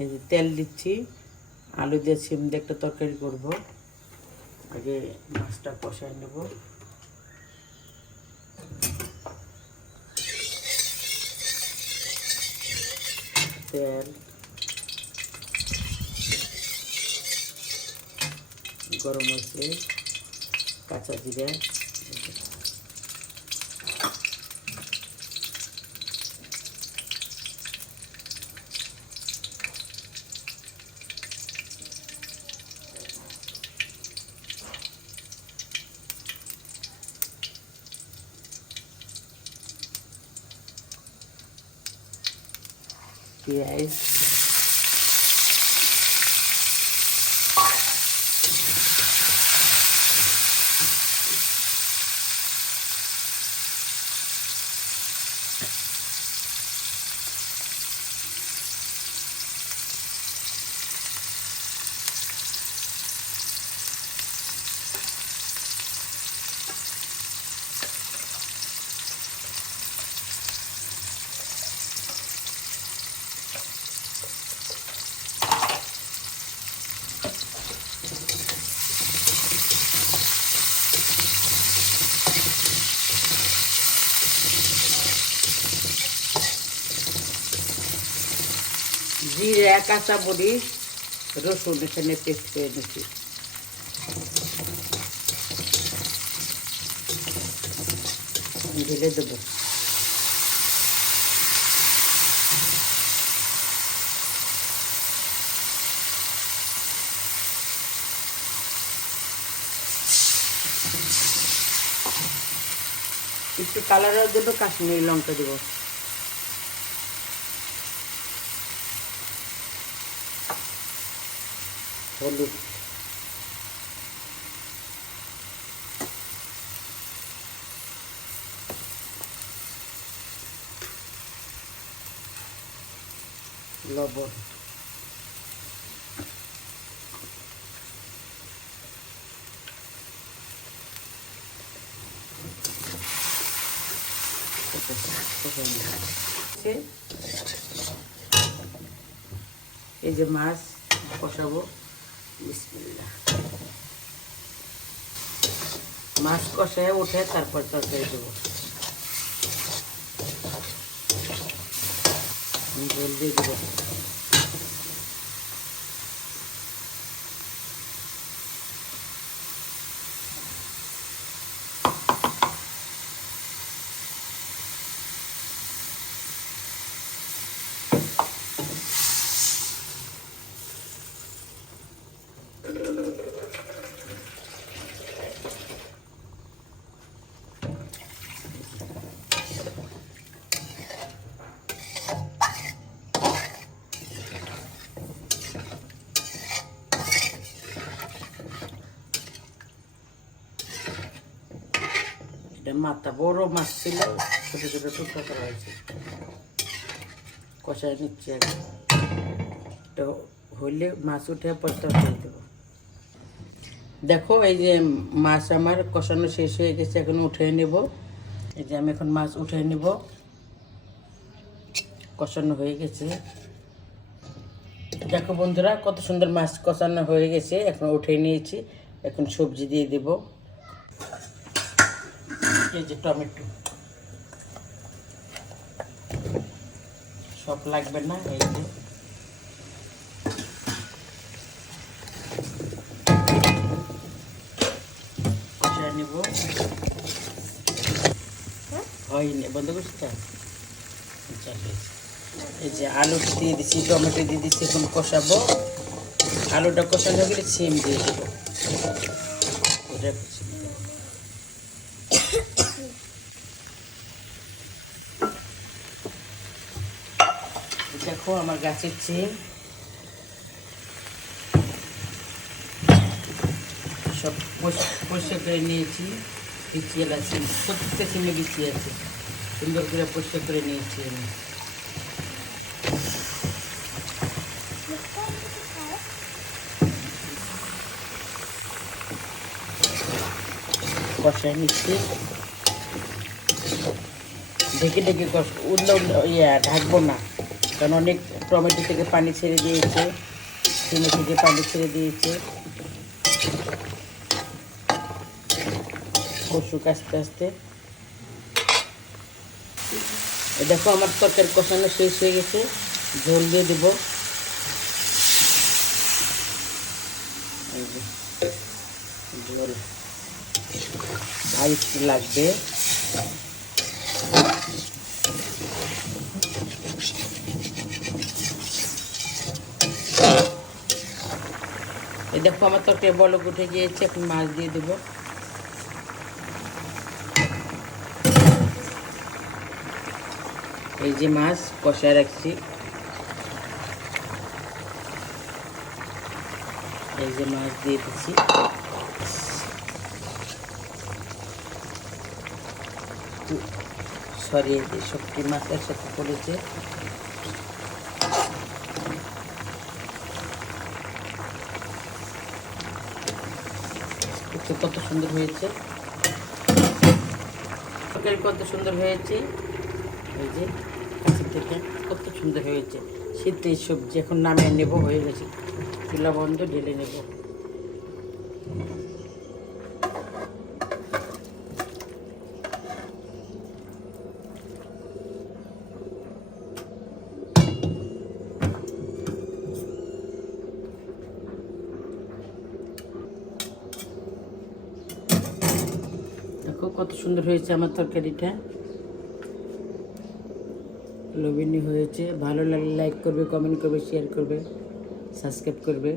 এই যে তেল দিচ্ছি, আলু দিয়ে সিম দিয়ে একটা তরকারি করব। আগে মাছটা কষায় নেব। তেল। গরম মশলা কাঁচা জিরা। Yes. guys. জিরা কাঁচা মরিচ রসুন এখানে পেস্ট করে নিচ্ছি। ঢেলে দেবো। একটু কালারের জন্য কাশ্মীরি লঙ্কা দেবো। হলুদ। লবণ। এই যে মাছ কষাবো। বিসমিল্লাহ। মাছ কষায় উঠে তারপর তরকারি দেবো। জল দিয়ে দেবো। মাথা বড় মাছ ছিল, ছোট ছোট টুকরা করা হয়েছে। কষায় নিচ্ছে তো হইলে মাছ উঠে পর তরকারি দেবো। দেখো, এই যে মাছ আমার কষানো শেষ হয়ে গেছে, এখন উঠে নেব। এই যে আমি এখন মাছ উঠে নেব। কষানো হয়ে গেছে। দেখো বন্ধুরা, কত সুন্দর মাছ কষানো হয়ে গেছে, এখন উঠে নিয়েছি। এখন সবজি দিয়ে দেবো। যে টমেটো। সব লাগবে না এই যে। নিব। হয়নি বন্ধ করছি? চলো, এই যে আলুটা দিয়ে দিচ্ছি টমেটো দিয়ে দিচ্ছি এখন কষাবো। আলুটা কষানো গেলে সিম দিয়ে দেবো। দেখো আমার গাছের সিম সব পরিষ- পরিষ্কার করে নিয়েছি, বিছিয়ে আছে প্রত্যেকটা সিমে বিছিয়ে আছে। সুন্দর করে পরিষ্কার করে নিয়েছি আমি। কষায় নিচ্ছি। ঢেকে ঢেকে কষ উঠলে ইয়ে ঢাকবো না। কারণ অনেক টমেটো থেকে পানি ছেড়ে দিয়েছে সিমে থেকে পানি ছেড়ে দিয়েছে। কষুক আস্তে আস্তে দেখো আমার তরকারি কষানো শেষ হয়ে গেছে, ঝোল দিয়ে দেব। ঝোল। লাগবে? এই দেখো, আমার তরকারি বলক উঠে গিয়েছে, এখন মাছ দিয়ে দেবো। এই যে মাছ, কষায় রাখছি। এই যে মাছ দিয়ে দিচ্ছি। সরিয়ে দিই, সবটি মাছ একসাথে পড়েছে। কত সুন্দর হয়েছে। তরকারি কত সুন্দর হয়েছে। এই যে থেকে কত সুন্দর হয়েছে। শীতের সবজি এখন নামিয়ে নেব, হয়ে গেছে। বন্ধ ঢেলে নেব। দেখো কত সুন্দর হয়েছে আমার তরকারিটা। লোভনীয় হয়েছে। ভালো লাগলে লাইক করবে কমেন্ট করবে শেয়ার করবে সাবস্ক্রাইব করবে।